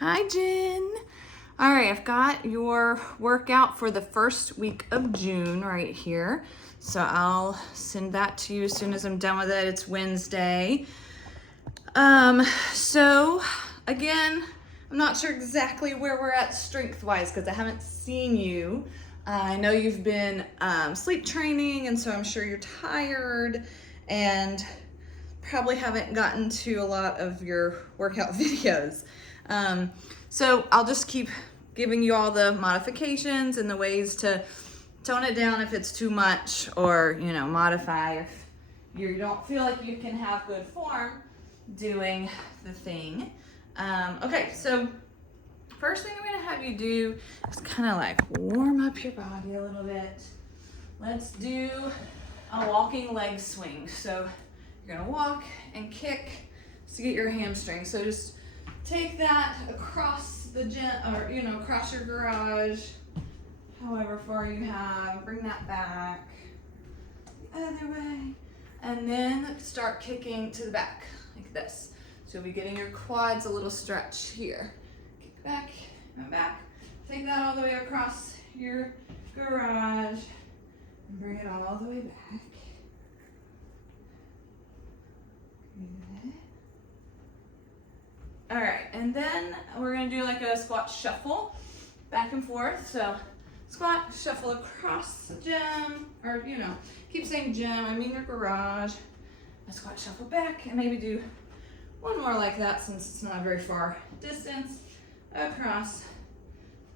Hi, Jen. All right, I've got your workout for the first week of June right here. So I'll send that to you as soon as I'm done with it. It's Wednesday. So again, I'm not sure exactly where we're at strength-wise because I haven't seen you. I know you've been sleep training, and so I'm sure you're tired and probably haven't gotten to a lot of your workout videos. So I'll just keep giving you all the modifications and the ways to tone it down if it's too much, or, you know, modify if you don't feel like you can have good form doing the thing. Okay, so first thing I'm gonna have you do is kind of like warm up your body a little bit. Let's do a walking leg swing. So you're gonna walk and kick to get your hamstring. So just take that across the gym, or across your garage, however far you have. Bring that back the other way, and then start kicking to the back like this. So you'll be getting your quads a little stretched here. Kick back and back. Take that all the way across your garage and bring it all the way back. Good. All right, and then we're gonna do like a squat shuffle, back and forth. So squat, shuffle across the gym, or keep saying gym, I mean your garage. A squat, shuffle back, and maybe do one more like that since it's not a very far distance. Across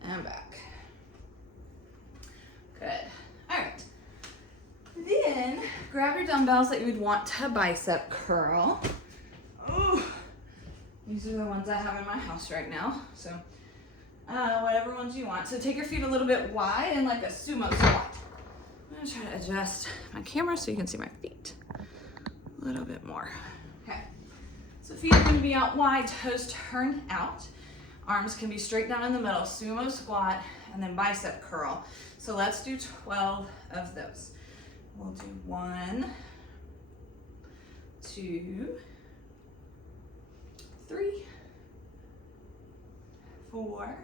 and back. Good. All right. Then grab your dumbbells that you would want to bicep curl. Ooh. These are the ones I have in my house right now. So whatever ones you want. So take your feet a little bit wide and like a sumo squat. I'm gonna try to adjust my camera so you can see my feet a little bit more. Okay. So feet are gonna be out wide, toes turned out. Arms can be straight down in the middle, sumo squat, and then bicep curl. So let's do 12 of those. We'll do 1, 2, 3, 4,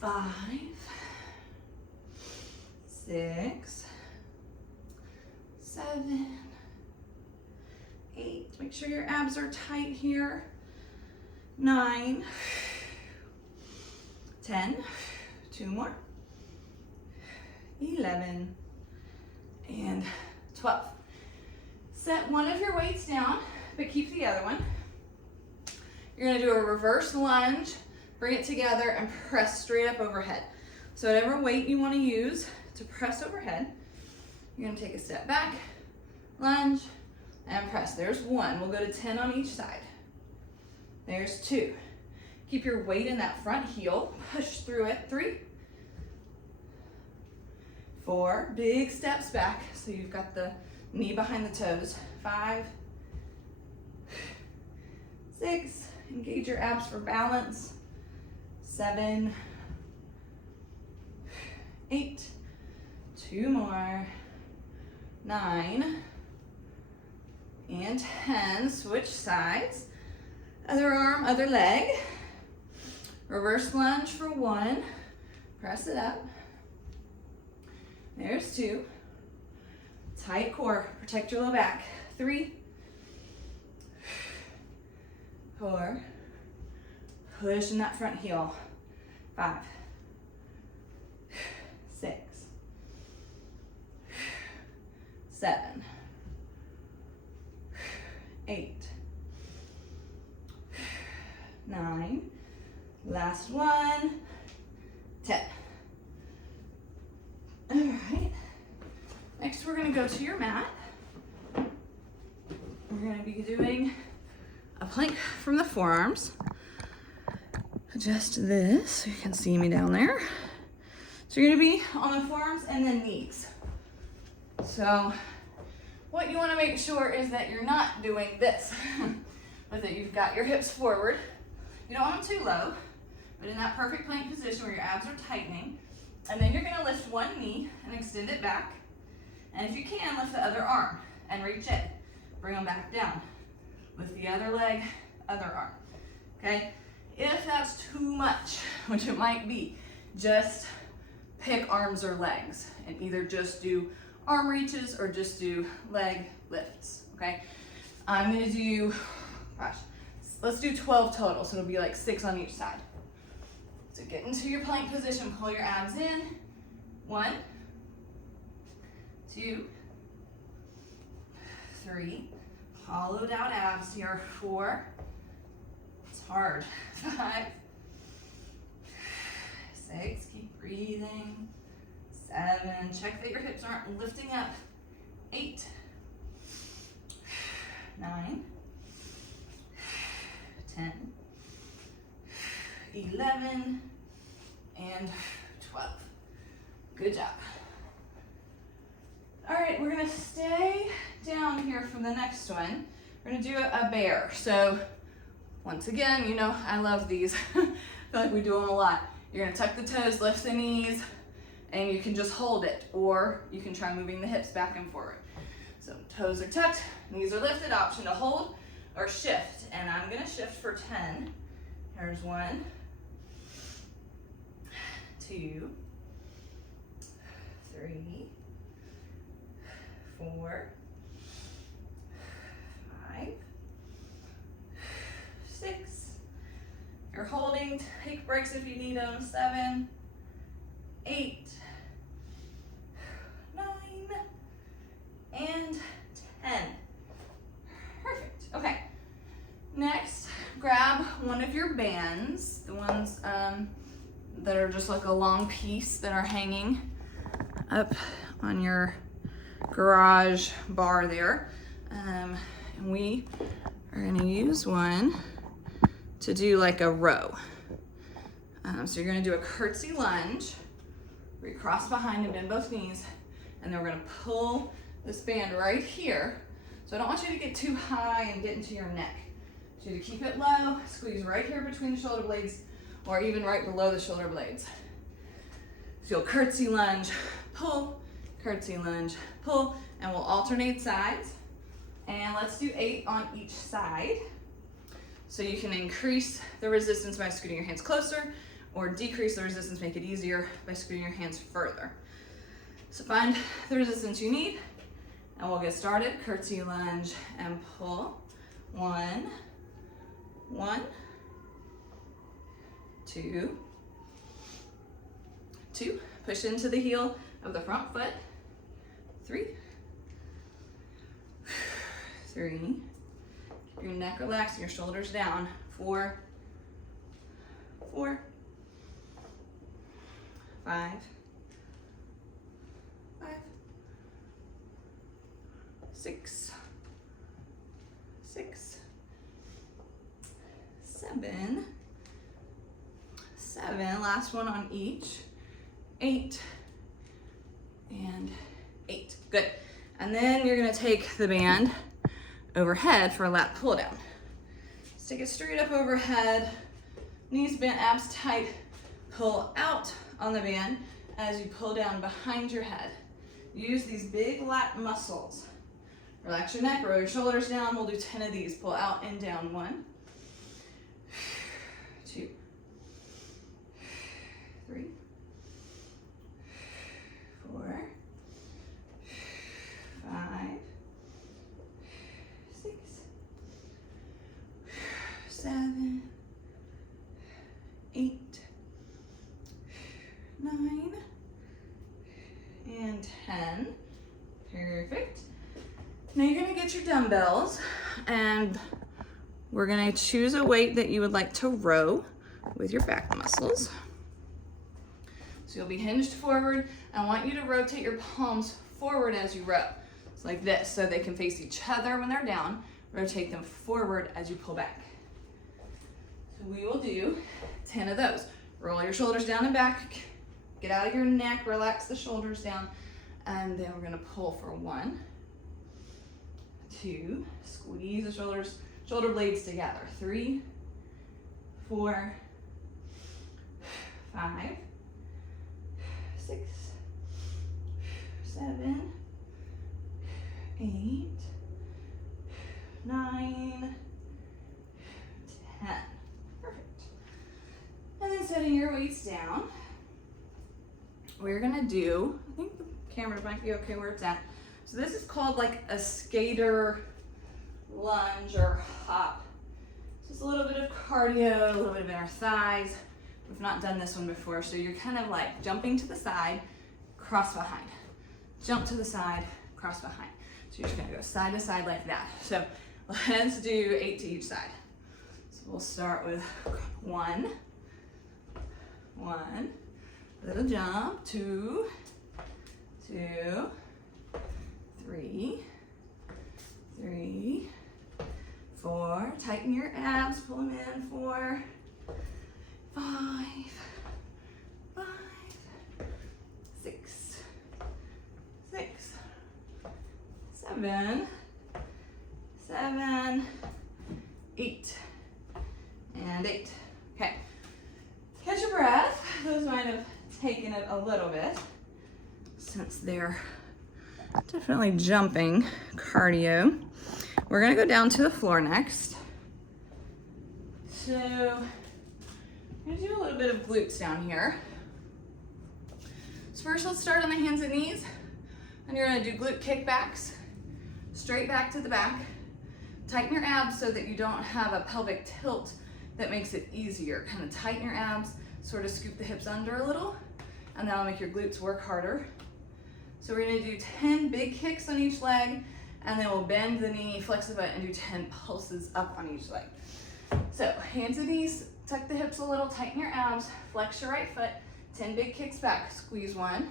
5, 6, 7, 8. Make sure your abs are tight here. 9, 10, 2 more, 11, and 12. Set one of your weights down, but keep the other one. You're gonna do a reverse lunge, bring it together, and press straight up overhead. So whatever weight you wanna use to press overhead, you're gonna take a step back, lunge, and press. There's 1. We'll go to 10 on each side. There's 2. Keep your weight in that front heel, push through it. 3, 4, big steps back, so you've got the knee behind the toes. 5, 6, engage your abs for balance. 7, 8, 2 more, 9, and 10. Switch sides. Other arm, other leg. Reverse lunge for 1. Press it up. There's 2. Tight core, protect your low back. 3, 4, push in that front heel. 5, 6, 7, 8, 9, last one, 10. All right, next we're gonna go to your mat. We're gonna be doing a plank from the forearms. Adjust this so you can see me down there. So you're gonna be on the forearms and then knees. So what you wanna make sure is that you're not doing this, but that you've got your hips forward. You don't want them too low, but in that perfect plank position where your abs are tightening. And then you're gonna lift one knee and extend it back. And if you can, lift the other arm and reach it. Bring them back down. With the other leg, other arm. okay? If that's too much, which it might be, just pick arms or legs and either just do arm reaches or just do leg lifts, okay? I'm gonna do, gosh, let's do 12 total, so it'll be like 6 on each side. So get into your plank position, pull your abs in. 1, 2, 3, hollowed out abs here. 4, it's hard. 5, 6, keep breathing. 7, check that your hips aren't lifting up. 8, 9, 10, 11, and 12. Good job. All right, we're gonna stay down here for the next one. We're gonna do a bear. So once again, you know, I love these. I feel like we do them a lot. You're gonna tuck the toes, lift the knees, and you can just hold it, or you can try moving the hips back and forward. So toes are tucked, knees are lifted, option to hold or shift. And I'm gonna shift for 10. Here's 1, 2, 3, 4, 5, 6. If you're holding, take breaks if you need them. 7, 8, 9, and 10. Perfect. Okay. Next, grab one of your bands, the ones that are just like a long piece that are hanging up on your garage bar there. And we are gonna use one to do like a row. So you're gonna do a curtsy lunge, where you cross behind and bend both knees, and then we're gonna pull this band right here. So I don't want you to get too high and get into your neck. I want you to keep it low, squeeze right here between the shoulder blades, or even right below the shoulder blades. So you'll curtsy lunge, pull, curtsy lunge, pull, and we'll alternate sides. And let's do 8 on each side. So you can increase the resistance by scooting your hands closer, or decrease the resistance, make it easier by scooting your hands further. So find the resistance you need, and we'll get started. Curtsy lunge and pull. 1, 1, 2, 2. Push into the heel of the front foot. 3, 3. Keep your neck relaxed, your shoulders down. 4, 4, 5, 5, 6, 6, 7, 7. Last one on each. 8 and 8. Good. And then you're gonna take the band overhead for a lat pull down. Just take it straight up overhead, knees bent, abs tight. Pull out on the band as you pull down behind your head. Use these big lat muscles. Relax your neck, roll your shoulders down. We'll do 10 of these. Pull out and down. 1, 2, 3, 4, 5, 6, 7, 8, 9, and 10. Perfect. Now you're gonna get your dumbbells, and we're gonna choose a weight that you would like to row with your back muscles. So you'll be hinged forward. I want you to rotate your palms forward as you row. It's like this, so they can face each other when they're down. Rotate them forward as you pull back. So we will do 10 of those. Roll your shoulders down and back. Get out of your neck, relax the shoulders down. And then we're gonna pull for 1, 2, squeeze the shoulder blades together. 3, 4, 5, 6, 7, 8, 9, 10. setting your weights down, we're gonna do, I think the camera might be okay where it's at. So this is called like a skater lunge or hop. Just a little bit of cardio, a little bit of inner thighs. We've not done this one before, so you're kind of like jumping to the side, cross behind. Jump to the side, cross behind. So you're just gonna go side to side like that. So let's do 8 to each side. So we'll start with 1, little jump, 2, 3, 4, tighten your abs, pull them in, 4, 5, 6, 7, 8, and 8. Okay, catch your breath. Those might have taken it a little bit since they're definitely jumping cardio. We're gonna go down to the floor next. So I'm gonna do a little bit of glutes down here. So first let's start on the hands and knees. And you're gonna do glute kickbacks, straight back to the back. Tighten your abs so that you don't have a pelvic tilt that makes it easier. Kind of tighten your abs, sort of scoop the hips under a little, and that'll make your glutes work harder. So we're gonna do 10 big kicks on each leg, and then we'll bend the knee, flex the butt, and do 10 pulses up on each leg. So hands and knees, tuck the hips a little, tighten your abs, flex your right foot, 10 big kicks back, squeeze 1,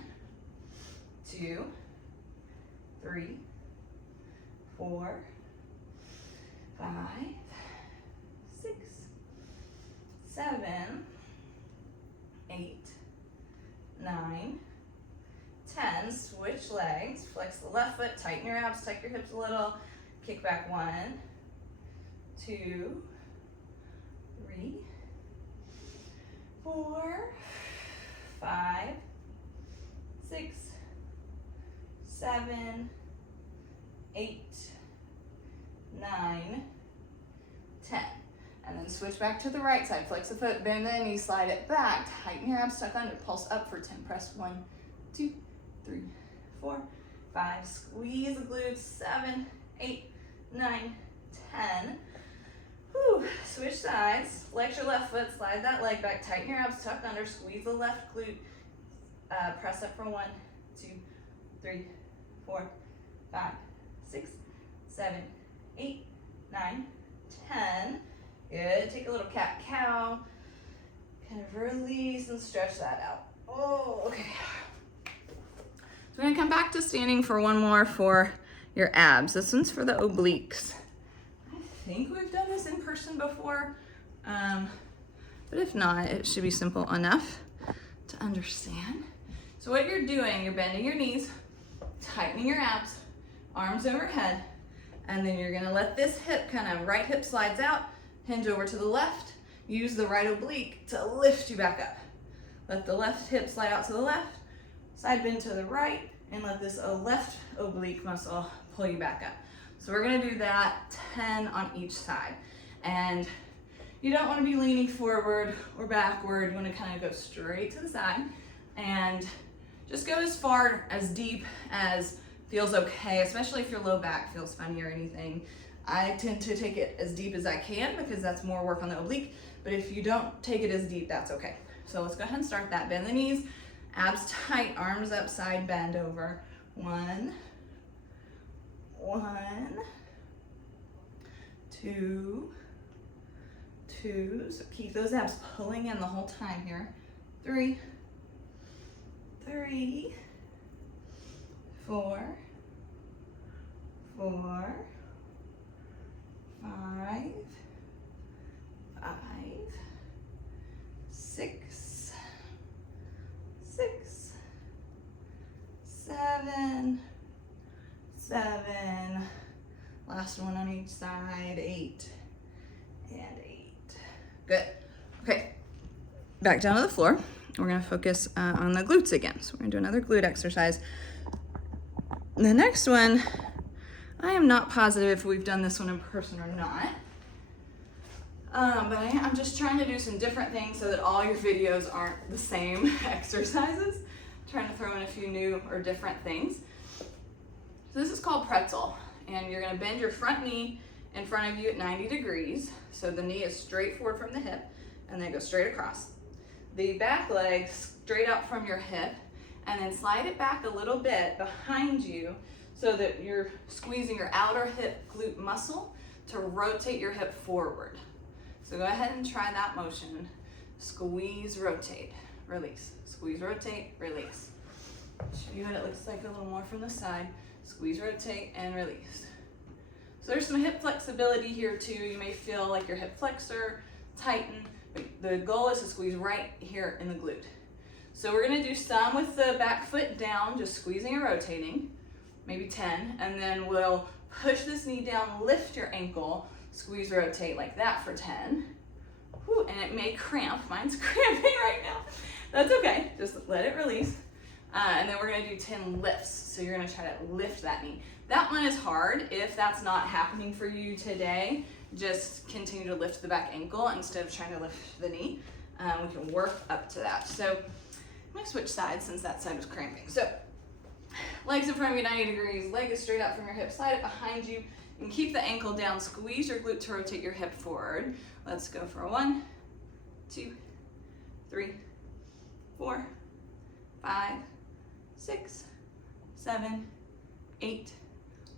2, 3, 4, 5, 6, 7, 8, 9, 10. Switch legs, flex the left foot, tighten your abs, tuck your hips a little, kick back 1, 2, 3, 4, 5, 6, 7, 8, 9, 10. And then switch back to the right side. Flex the foot, bend the knee, slide it back. Tighten your abs, tuck under, pulse up for 10. Press 1, 2, 3, 4, 5. Squeeze the glutes. 7, 8, 9, 10. Whew. Switch sides. Flex your left foot, slide that leg back. Tighten your abs, tuck under, squeeze the left glute. Press up for 1, 2, 3, 4, 5, 6, 7, 8, 9, 10. Good. Take a little cat-cow. Kind of release and stretch that out. Oh, okay. So we're gonna come back to standing for one more for your abs. This one's for the obliques. I think we've done this in person before, but if not, it should be simple enough to understand. So what you're doing, you're bending your knees, tightening your abs, arms overhead, and then you're gonna let this hip, kind of right hip slides out, hinge over to the left, use the right oblique to lift you back up. Let the left hip slide out to the left, side bend to the right, and let this left oblique muscle pull you back up. So we're gonna do that 10 on each side. And you don't wanna be leaning forward or backward. You wanna kind of go straight to the side and just go as far, as deep as feels okay, especially if your low back feels funny or anything. I tend to take it as deep as I can because that's more work on the oblique, but if you don't take it as deep, that's okay. So let's go ahead and start that. Bend the knees, abs tight, arms up, side bend over. 1, 2, 2. So keep those abs pulling in the whole time here. 3, 4, 5, 6, 7. Last one on each side. 8 and 8. Good. Okay. Back down to the floor. We're gonna focus on the glutes again. So we're gonna do another glute exercise. The next one, I am not positive if we've done this one in person or not. But I'm just trying to do some different things so that all your videos aren't the same exercises. I'm trying to throw in a few new or different things. So this is called pretzel, and you're gonna bend your front knee in front of you at 90 degrees. So the knee is straight forward from the hip, and then go straight across. The back leg straight out from your hip, and then slide it back a little bit behind you so that you're squeezing your outer hip glute muscle to rotate your hip forward. So go ahead and try that motion. Squeeze, rotate, release. Squeeze, rotate, release. Show you what it looks like a little more from the side. Squeeze, rotate, and release. So there's some hip flexibility here too. You may feel like your hip flexor tighten, but the goal is to squeeze right here in the glute. So we're gonna do some with the back foot down, just squeezing and rotating, maybe 10, and then we'll push this knee down, lift your ankle, squeeze, rotate like that for 10. Whew, and it may cramp. Mine's cramping right now. That's okay, just let it release. And then we're gonna do 10 lifts. So you're gonna try to lift that knee. That one is hard. If that's not happening for you today, just continue to lift the back ankle instead of trying to lift the knee. We can work up to that. So I'm gonna switch sides since that side was cramping. So legs in front of you 90 degrees, leg is straight out from your hip, slide it behind you, and keep the ankle down, squeeze your glute to rotate your hip forward. Let's go for 1, 2, 3, 4, 5, 6, 7, 8,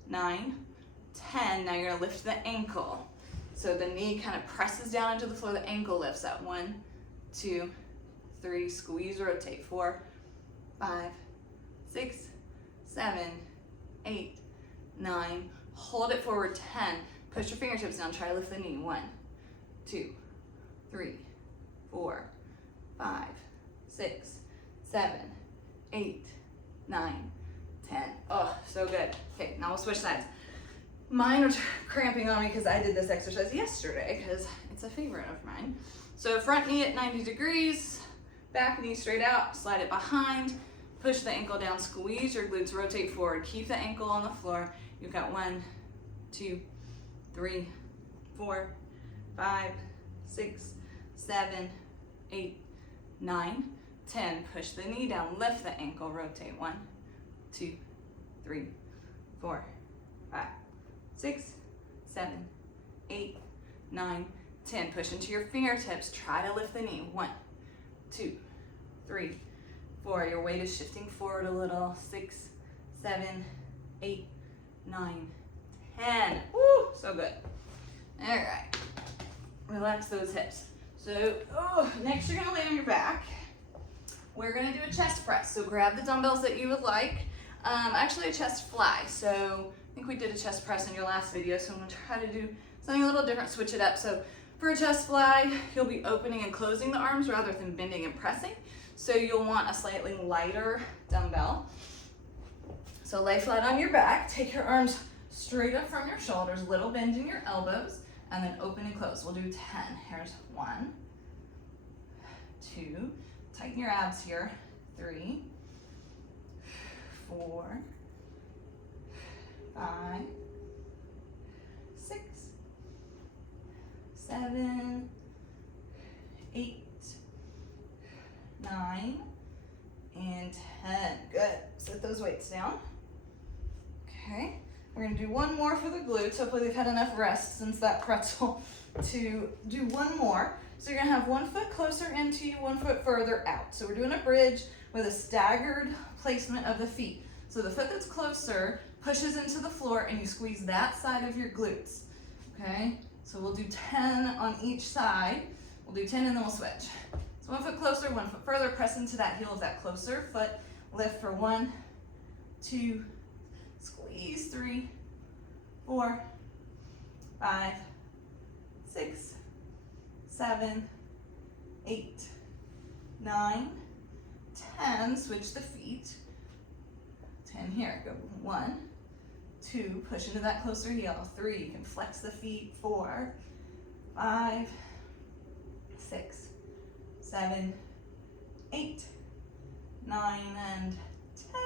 9, 10. Now you're gonna lift the ankle. So the knee kind of presses down into the floor, the ankle lifts up. 1, 2, 3, squeeze, rotate. 4, 5, 6, 7, 8, 9. Hold it forward, 10. Push your fingertips down, try to lift the knee. 1, 2, 3, 4, 5, 6, 7, 8, 9, 10. Oh, so good. Okay, now we'll switch sides. Mine are cramping on me because I did this exercise yesterday because it's a favorite of mine. So front knee at 90 degrees, back knee straight out, slide it behind, push the ankle down, squeeze your glutes, rotate forward, keep the ankle on the floor. You've got 1, 2, 3, 4, 5, 6, 7, 8, 9, 10. Push the knee down, lift the ankle, rotate. 1, 2, 3, 4, 5, 6, 7, 8, 9, 10. Push into your fingertips. Try to lift the knee. 1, 2, 3, 4. Your weight is shifting forward a little. 6, 7, 8, 9, 10. Woo, so good. All right. Relax those hips. So, next you're gonna lay on your back. We're gonna do a chest press. So grab the dumbbells that you would like. Actually a chest fly. So I think we did a chest press in your last video, so I'm gonna try to do something a little different, switch it up. So for a chest fly, you'll be opening and closing the arms rather than bending and pressing. So you'll want a slightly lighter dumbbell. So lay flat on your back, take your arms straight up from your shoulders, little bend in your elbows, and then open and close. We'll do 10. Here's 1, 2, tighten your abs here, 3, 4, 5, 6, 7, 8, 9, and 10. Good. Set those weights down. Okay. We're gonna do one more for the glutes. Hopefully they've had enough rest since that pretzel to do one more. So you're gonna have 1 foot closer into you, 1 foot further out. So we're doing a bridge with a staggered placement of the feet. So the foot that's closer pushes into the floor and you squeeze that side of your glutes, okay? So we'll do 10 on each side. We'll do 10 and then we'll switch. So 1 foot closer, 1 foot further, press into that heel of that closer foot. Lift for 1, 2, squeeze, 3, 4, 5, 6, 7, 8, 9, 10. Switch the feet. 10 here. Go 1, 2, push into that closer heel. 3, you can flex the feet. 4, 5, 6, 7, 8, 9, and 10.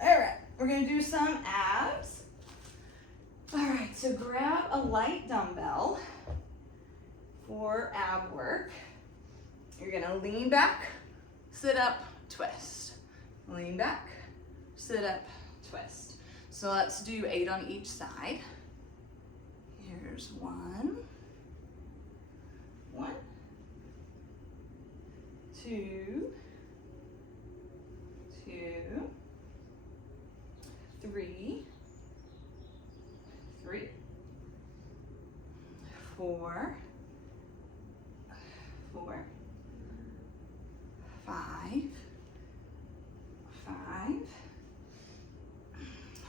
All right, we're gonna do some abs. All right, so grab a light dumbbell. for ab work, you're gonna lean back, sit up, twist. Lean back, sit up, twist. So let's do 8 on each side. Here's 1, 2, 3, 4, 5,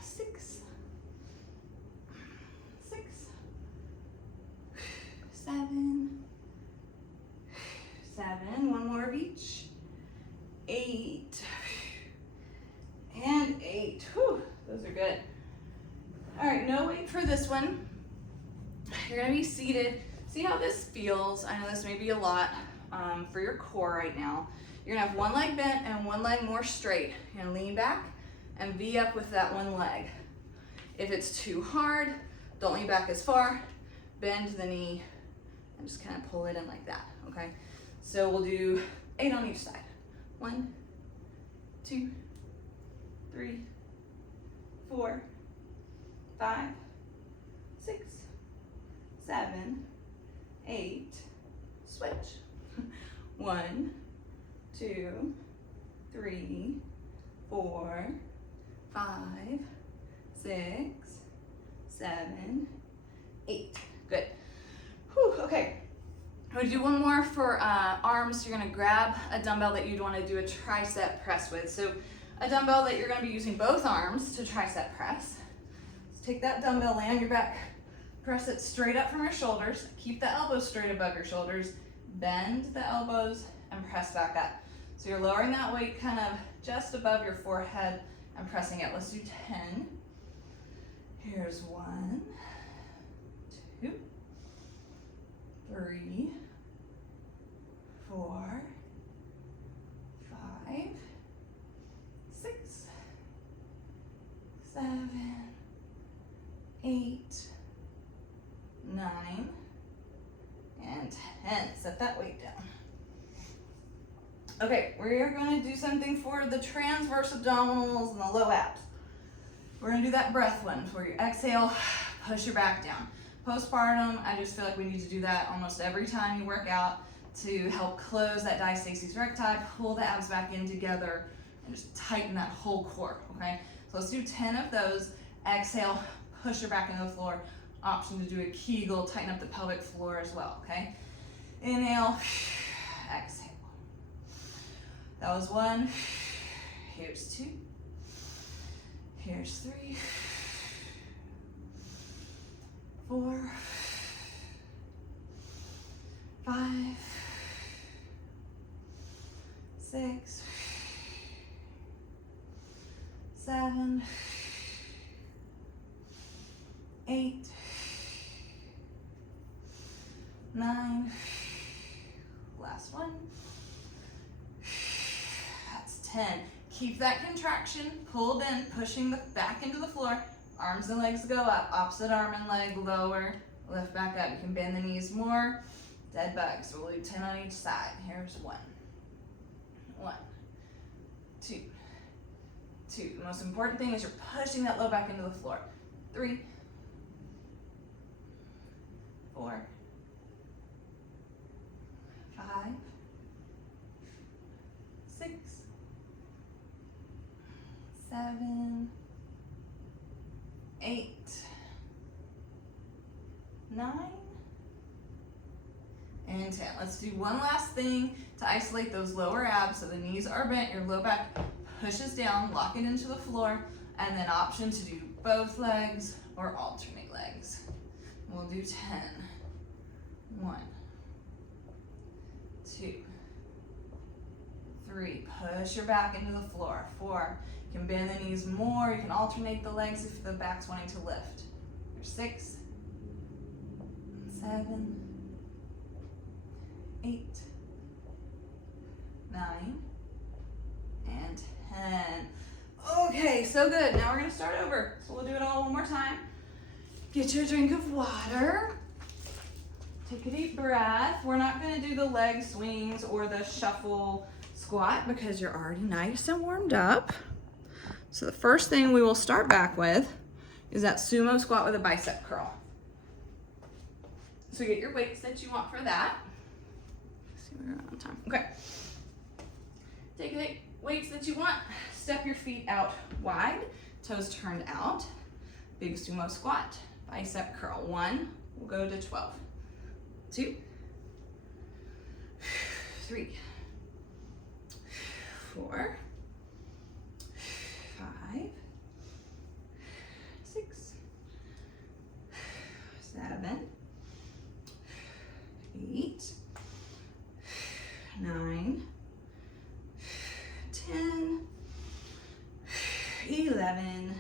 6, 7, 1 more of each, 8, and 8. Whew, those are good. All right, no weight for this one. You're gonna be seated. See how this feels. I know this may be a lot for your core right now. You're gonna have one leg bent and one leg more straight. You're gonna lean back and V up with that one leg. If it's too hard, don't lean back as far. Bend the knee and just kind of pull it in like that, okay? So we'll do 8 on each side. 1, 2, 3, 4, 5, 6, 7, 8, switch. 1, 2, 3, 4, 5, 6, 7, 8. Good. Whew, okay. I'm gonna do one more for arms. You're gonna grab a dumbbell that you'd wanna do a tricep press with. So a dumbbell that you're gonna be using both arms to tricep press. So take that dumbbell, lay on your back, press it straight up from your shoulders. Keep the elbows straight above your shoulders. Bend the elbows and press back up. So you're lowering that weight kind of just above your forehead and pressing it. Let's do 10. Here's 1, 2, 3, 4, 5, 6, 7, 8, 9, and 10. Set that weight down. Okay, we're gonna do something for the transverse abdominals and the low abs. We're gonna do that breath one where you exhale, push your back down. Postpartum, I just feel like we need to do that almost every time you work out to help close that diastasis recti, pull the abs back in together, and just tighten that whole core, okay? So let's do 10 of those. Exhale, push your back into the floor. Option to do a Kegel, tighten up the pelvic floor as well, okay? Inhale, exhale. That was 1. Here's 2. Here's 3. 4, 5, 6, 7, 8, 9. Last one. That's 10. Keep that contraction pulled in, pushing the back into the floor. Arms and legs go up. Opposite arm and leg lower. Lift back up. You can bend the knees more. Dead bugs. We'll do 10 on each side. Here's 1. 1, 2, 2. The most important thing is you're pushing that low back into the floor. 3, 4, 5, 6, 7, 8, 9, and 10. Let's do one last thing to isolate those lower abs so the knees are bent, your low back pushes down, lock it into the floor, and then option to do both legs or alternate legs. We'll do 10. 1, 2, 3. Push your back into the floor. 4. You can bend the knees more. You can alternate the legs if the back's wanting to lift. Here's 6, 7, 8, 9, and 10. Okay, so good. Now we're gonna start over. So we'll do it all one more time. Get your drink of water. Take a deep breath. We're not gonna do the leg swings or the shuffle squat because you're already nice and warmed up. So the first thing we will start back with is that sumo squat with a bicep curl. So get your weights that you want for that. Let's see, we're on time. Okay. Take the weights that you want. Step your feet out wide, toes turned out. Big sumo squat, bicep curl. 1, we'll go to 12. 2, 3, 4, 5, 6, 7, 8, 9, 10, 11,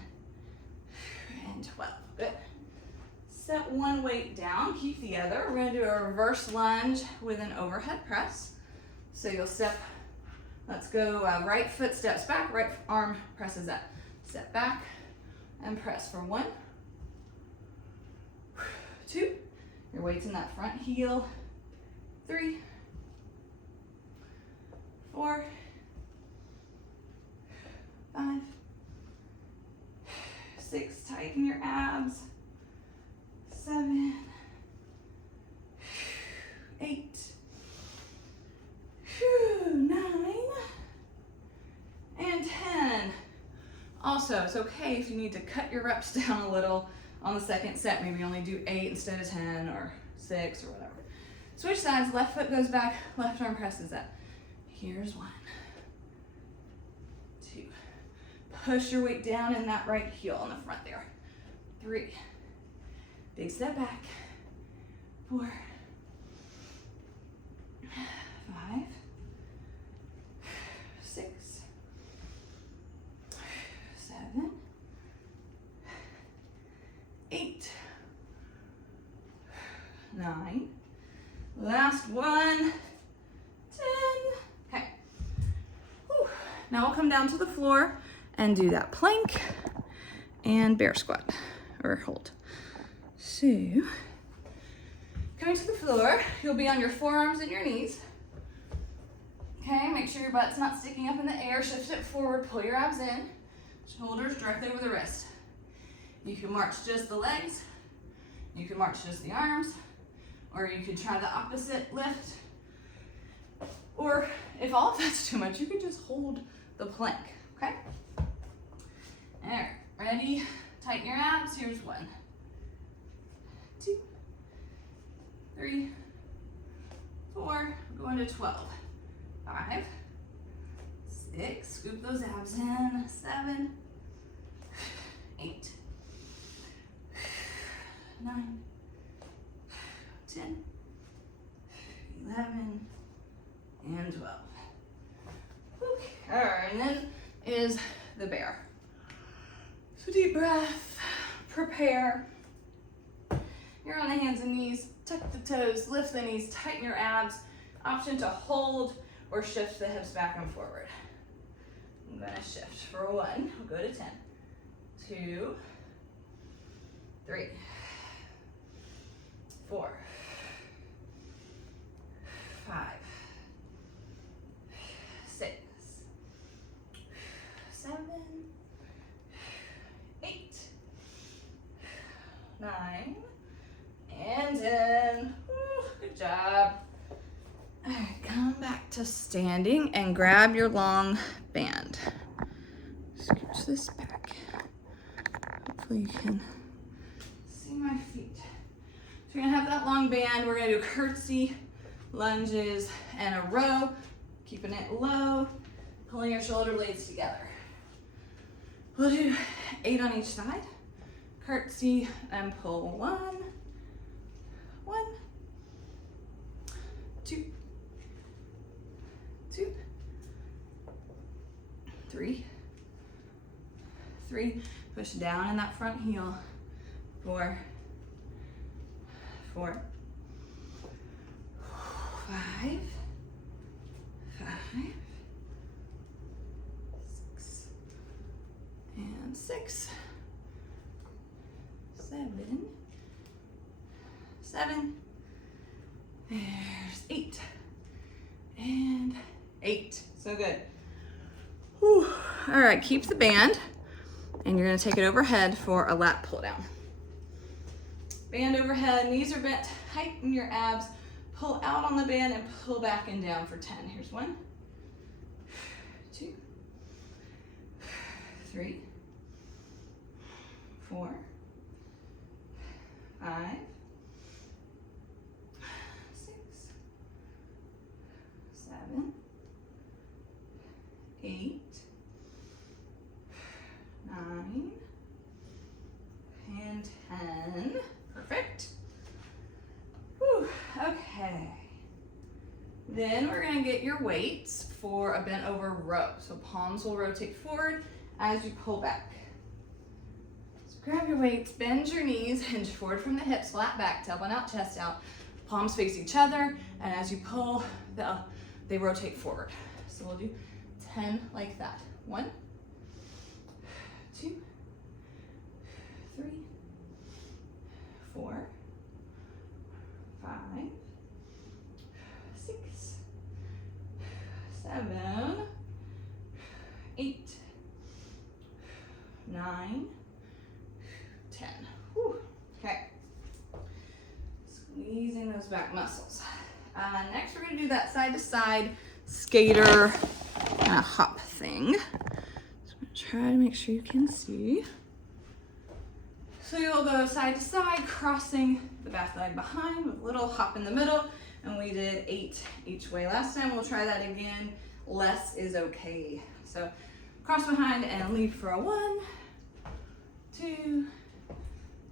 and 12. Good. Set one weight down, keep the other. We're gonna do a reverse lunge with an overhead press. So you'll step, let's go right foot steps back, right arm presses up. Step back and press for 1, 2, your weight's in that front heel, 3, 4, 5, 6, tighten your abs, 7, 8, 9, and 10. Also, it's okay if you need to cut your reps down a little on the second set. Maybe only do 8 instead of 10 or 6 or whatever. Switch sides, left foot goes back, left arm presses up. Here's 1, 2. Push your weight down in that right heel in the front there. 3. Big step back. 4, 5, 6, 7, 8, 9. Last one. 10. Okay. Whew. Now we'll come down to the floor and do that plank and bear squat or hold. So, coming to the floor, you'll be on your forearms and your knees. Okay, make sure your butt's not sticking up in the air. Shift it forward, pull your abs in. Shoulders directly over the wrist. You can march just the legs. You can march just the arms. Or you could try the opposite lift. Or if all of that's too much, you could just hold the plank, okay? All right, ready? Tighten your abs. Here's 1, 2, 3, 4, going to 12. 5, 6, scoop those abs in. 7, 8, 9, 10, 11, and 12. Okay. All right, and then is the bear. So deep breath, prepare. You're on the hands and knees, tuck the toes, lift the knees, tighten your abs. Option to hold or shift the hips back and forward. I'm gonna shift for 1, we'll go to 10, 2, 3, 4, 5, 6, 7, 8, 9, and 10. Woo, good job. All right, come back to standing and grab your long band. Scooch this back. Hopefully you can see my feet. So you're gonna have that long band. We're gonna do curtsy, lunges, and a row. Keeping it low, pulling your shoulder blades together. We'll do 8 on each side. Curtsy and pull. 1, 1, 2, 2, 3, 3. Push down in that front heel. 4, 4, 5, 5, 6, and 6, 7, 7, There's 8 and 8. So good. Whew. All right, keep the band and you're gonna take it overhead for a lat pull down. Band overhead, knees are bent, tighten your abs, pull out on the band and pull back and down for 10. Here's 1, 2, 3, 4, 5, 6, 7, 8, 9, and 10. Perfect. Whew. Okay. Then we're gonna get your weights for a bent over row. So palms will rotate forward as you pull back. So grab your weights, bend your knees, hinge forward from the hips, flat back, tailbone out, chest out. Palms face each other, and as you pull, they rotate forward. So we'll do 10 like that. 1, 2, 3, 4, 5, 6, 7, 8, 9, 10. Whew. Okay. Squeezing those back muscles. Next, we're going to do that side to side skater kind of hop thing. So I'm going to try to make sure you can see. So you'll go side to side, crossing the back leg behind with a little hop in the middle. And we did 8 each way last time. We'll try that again. Less is okay. So cross behind and lead for a 1, 2,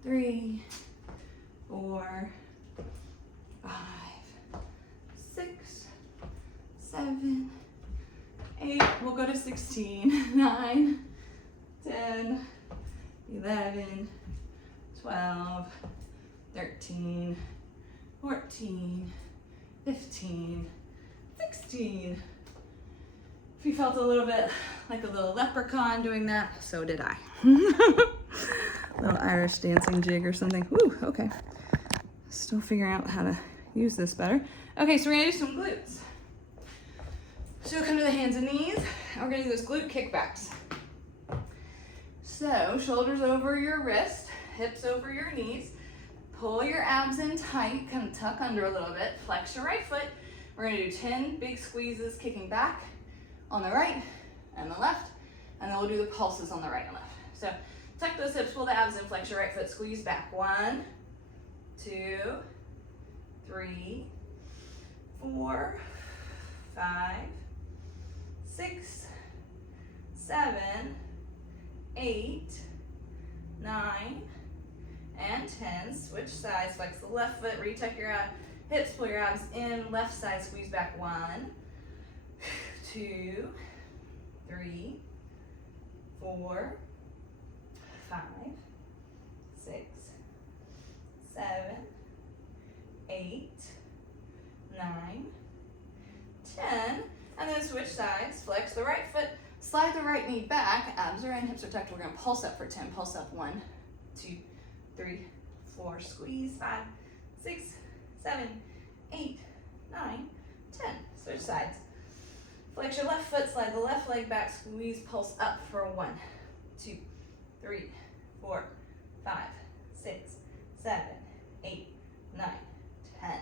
3, 4, 5, 6, 7, 8. We'll go to 16, 9, 10, 11, 12, 13, 14, 15, 16. If you felt a little bit like a little leprechaun doing that, so did I. Little Irish dancing jig or something. Woo, okay. Still figuring out how to use this better. Okay, so we're gonna do some glutes. So come to the hands and knees, and we're gonna do those glute kickbacks. So shoulders over your wrist, hips over your knees, pull your abs in tight, kind of tuck under a little bit, flex your right foot. We're gonna do 10 big squeezes kicking back on the right and the left, and then we'll do the pulses on the right and left. So tuck those hips, pull the abs in, flex your right foot, squeeze back. 1, 2, 3, 4, 5, 6, 7, 8, 9, and 10. Switch sides, flex the left foot, retuck your hips, pull your abs in, left side, squeeze back. 1, 2, 3, 4, 5, 6, 7, 8, 9, 10. And then switch sides, flex the right foot, slide the right knee back, abs are in, hips are tucked. We're gonna pulse up for 10. Pulse up. 1, 2, 3, 4, squeeze. 5, 6, 7, 8, 9, 10. Switch sides. Flex your left foot, slide the left leg back, squeeze, pulse up for 1, 2, 3, 4, 5, 6, 7, 8, 9, 10.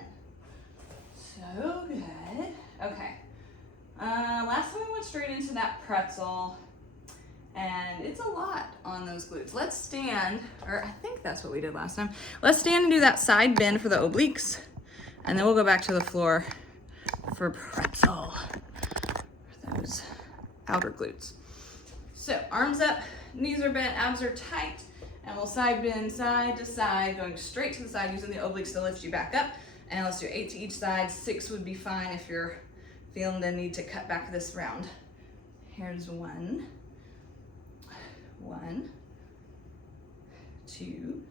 So good. Okay. Last time we went straight into that pretzel, and it's a lot on those glutes. Let's stand, or I think that's what we did last time. Let's stand and do that side bend for the obliques, and then we'll go back to the floor for pretzel, for those outer glutes. So arms up, knees are bent, abs are tight, and we'll side bend side to side, going straight to the side, using the obliques to lift you back up. And let's do 8 to each side. 6 would be fine if you're feeling the need to cut back this round. Here's 1, 2,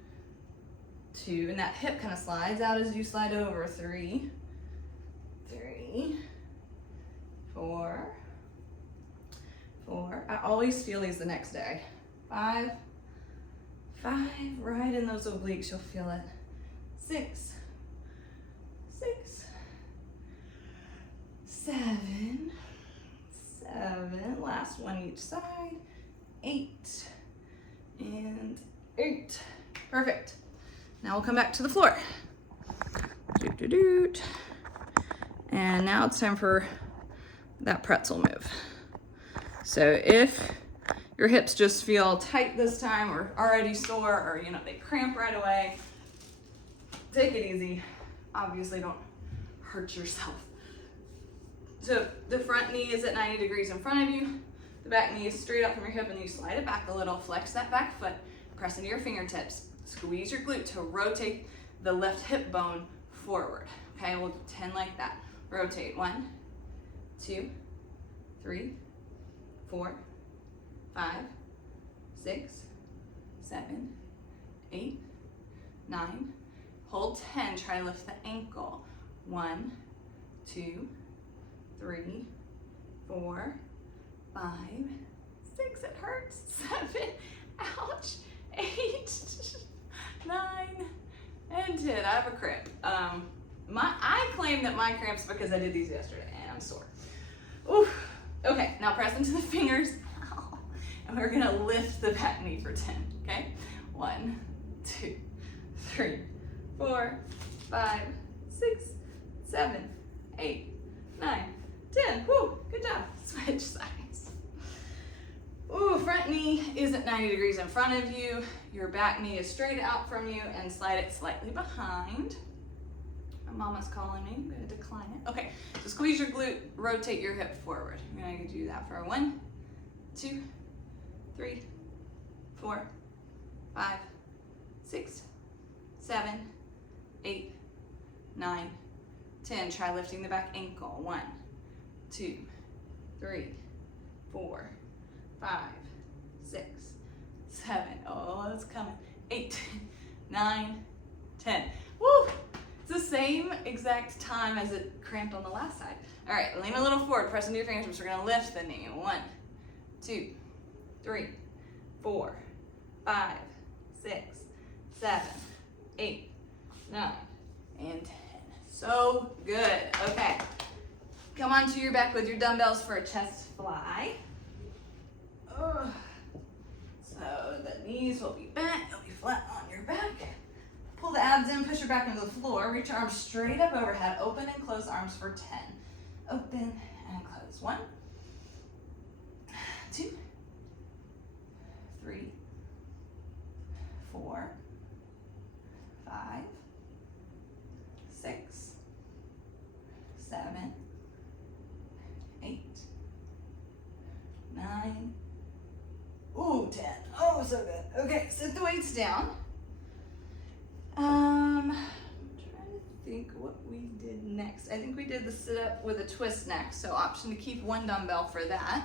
2, and that hip kind of slides out as you slide over. 3, 4, 4. I always feel these the next day. 5, right in those obliques, you'll feel it. 6, 7, 7, last one each side, 8, and 8. Perfect. Now we'll come back to the floor. Doot, doot, doot. And now it's time for that pretzel move. So if your hips just feel tight this time or already sore, or you know, they cramp right away, take it easy. Obviously don't hurt yourself. So the front knee is at 90 degrees in front of you. The back knee is straight up from your hip, and you slide it back a little. Flex that back foot, press into your fingertips. Squeeze your glute to rotate the left hip bone forward. Okay, we'll do 10 like that. Rotate. 1, 2, 3, 4, 5, 6, 7, 8, 9. Hold 10. Try to lift the ankle. 1, 2, 3, 4, 5, 6. It hurts. 7. Ouch. 8, 9, and 10. I have a cramp. I claim that my cramps because I did these yesterday and I'm sore. Oof. Okay, now press into the fingers. And we're gonna lift the back knee for 10, okay? 1, 2, 3, 4, 5, 6, 7, 8, 9, 10. Woo, good job. Switch sides. Ooh, front knee is at 90 degrees in front of you. Your back knee is straight out from you, and slide it slightly behind. My mama's calling me. I'm gonna decline it. Okay, so squeeze your glute, rotate your hip forward. We're gonna do that for 1, 2, 3, 4, 5, 6, 7, 8, 9, 10. Try lifting the back ankle. 1, 2, 3, 4, 5, 6, 7. Oh, it's coming. 8, 9, 10. Woo! It's the same exact time as it cramped on the last side. All right, lean a little forward, press into your fingertips. We're gonna lift the knee. 1, 2, 3, 4, 5, 6, 7, 8, 9, and 10. So good. Okay. Come onto your back with your dumbbells for a chest fly. Ugh. So the knees will be bent, you'll be flat on your back. Pull the abs in, push your back into the floor. Reach your arms straight up overhead. Open and close arms for 10. Open and close. 1, 2, 3, 4, 5, 6, 7, 8, 9. Ooh, 10. Oh, so good. Okay, sit the weights down. I'm trying to think what we did next. I think we did the sit up with a twist next. So option to keep one dumbbell for that.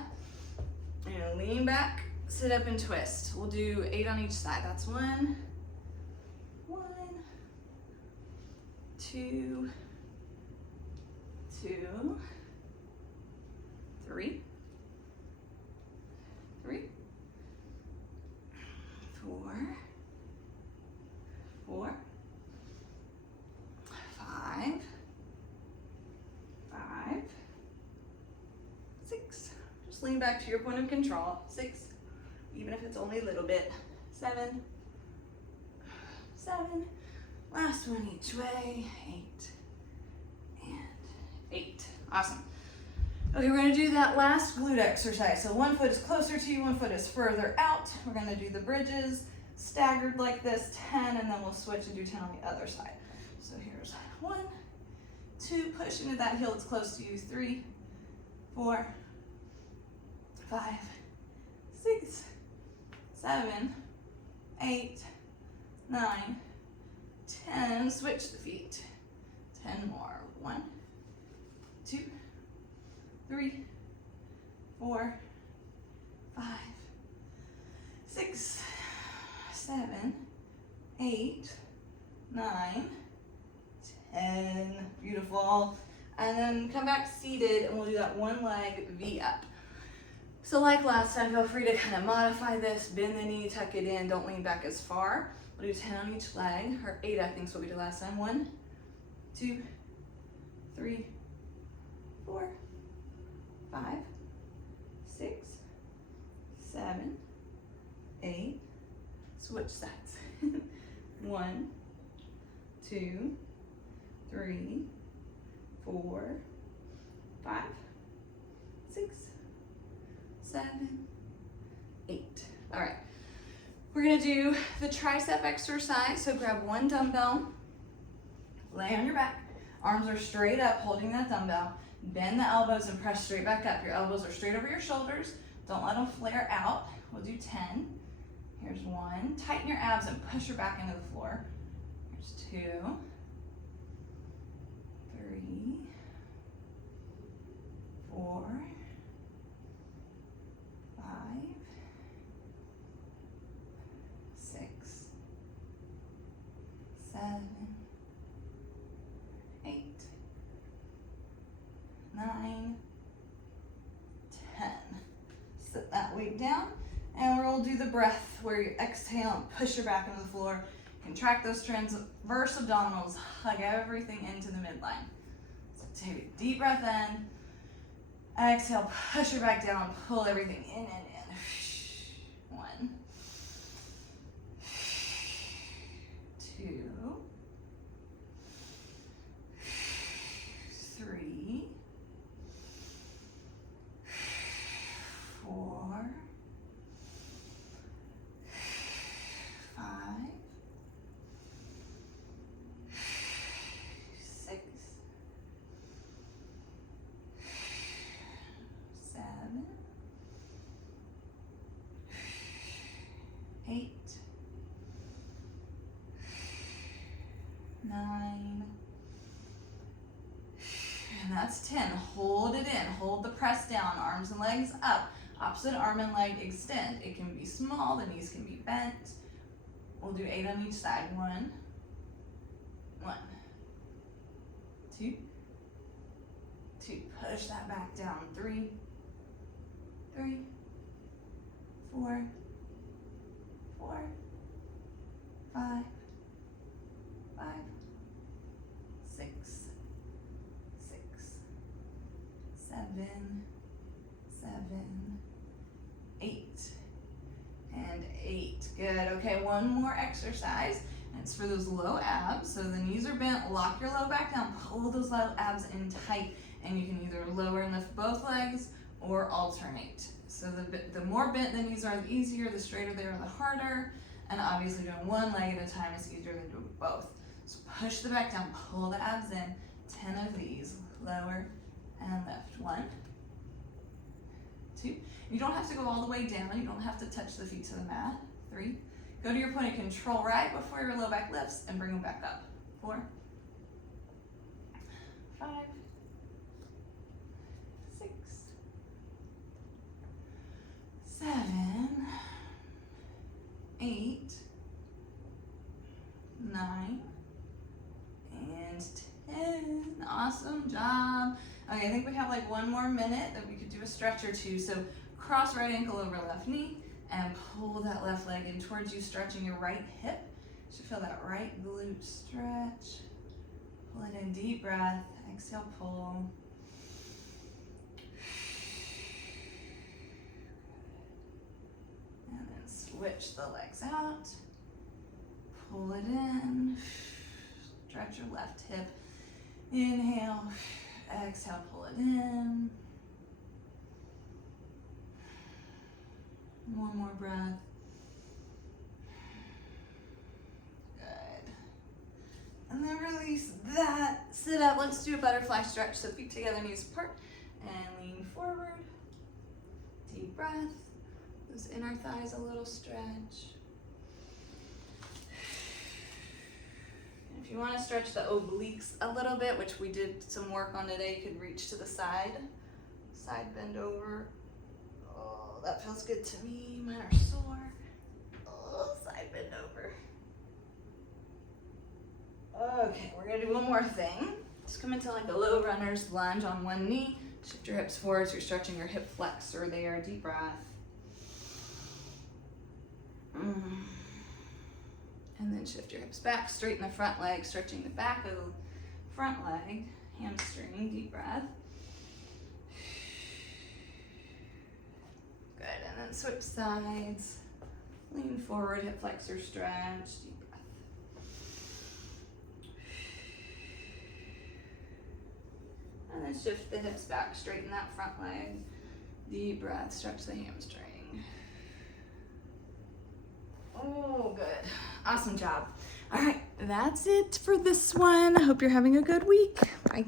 And lean back, sit up and twist. We'll do 8 on each side. That's 1, 2, 3, 4, 5, 6. Just lean back to your point of control. 6, even if it's only a little bit. 7, last one each way. 8 and 8. Awesome. Okay, we're gonna do that last glute exercise. So one foot is closer to you, one foot is further out. We're gonna do the bridges staggered like this, 10, and then we'll switch and do 10 on the other side. So here's 1, 2, push into that heel that's close to you. 3, 4, 5, 6, 7, 8, 9, 10. Switch the feet. 10 more. 1, 2, 3, 4, 5, 6, 7, 8, 9, 10. Beautiful. And then come back seated, and we'll do that one leg V up. So like last time, feel free to kind of modify this, bend the knee, tuck it in, don't lean back as far. We'll do 10 on each leg, or 8 I think is what we did last time. 1, 2, 3, 4, switch sides. 1, 2, 3, 4, 5, 6, 7, 8. All right, we're gonna do the tricep exercise. So grab one dumbbell, lay on your back, arms are straight up holding that dumbbell, bend the elbows and press straight back up. Your elbows are straight over your shoulders. Don't let them flare out. We'll do 10. Here's 1. Tighten your abs and push your back into the floor. Here's 2, 3, 4, 5, 6, 7, 8, 9, 10. Sit that weight down, and we'll do the breath where you exhale and push your back into the floor. Contract those transverse abdominals, hug everything into the midline. So take a deep breath in, exhale, push your back down, pull everything in and in. 1, 2, 3, 4, 5, 6, 7, 8, 9, and that's 10. Hold it in. Hold the press down. Arms and legs up. Opposite arm and leg extend. It can be small. The knees can be bent. We'll do 8 on each side. 1, 2, 2. Push that back down. 3, 4, 5, 6, 7, 8, and 8. Good. Okay, one more exercise. And it's for those low abs. So the knees are bent. Lock your low back down. Pull those low abs in tight, and you can either lower and lift both legs or alternate. So the more bent the knees are, the easier. The straighter they are, the harder. And obviously doing one leg at a time is easier than doing both. So push the back down, pull the abs in. 10 of these. Lower and lift. 1, 2. You don't have to go all the way down. You don't have to touch the feet to the mat. 3. Go to your point of control right before your low back lifts and bring them back up. 4, 5, 6, 7, 8, 9, and 10. Awesome job. Okay, I think we have like one more minute that we could do a stretch or two. So cross right ankle over left knee and pull that left leg in towards you, stretching your right hip. You should feel that right glute stretch. Pull it in, deep breath. Exhale, pull. And then switch the legs out. Pull it in. Stretch your left hip. Inhale. Exhale, pull it in. One more breath. Good. And then release that. Sit up. Let's do a butterfly stretch. So feet together, knees apart. And lean forward. Deep breath. Those inner thighs a little stretch. If you want to stretch the obliques a little bit, which we did some work on today, you could reach to the side. Side bend over. Oh, that feels good to me. Mine are sore. Oh, side bend over. Okay, we're gonna do one more thing. Just come into like a low runner's lunge on one knee. Shift your hips forward so you're stretching your hip flexor there. Deep breath. And then shift your hips back, straighten the front leg, stretching the back of the front leg, hamstring, deep breath. Good, and then switch sides. Lean forward, hip flexor stretch. Deep breath. And then shift the hips back, straighten that front leg. Deep breath, stretch the hamstring. Oh, good. Awesome job. All right, that's it for this one. I hope you're having a good week. Bye.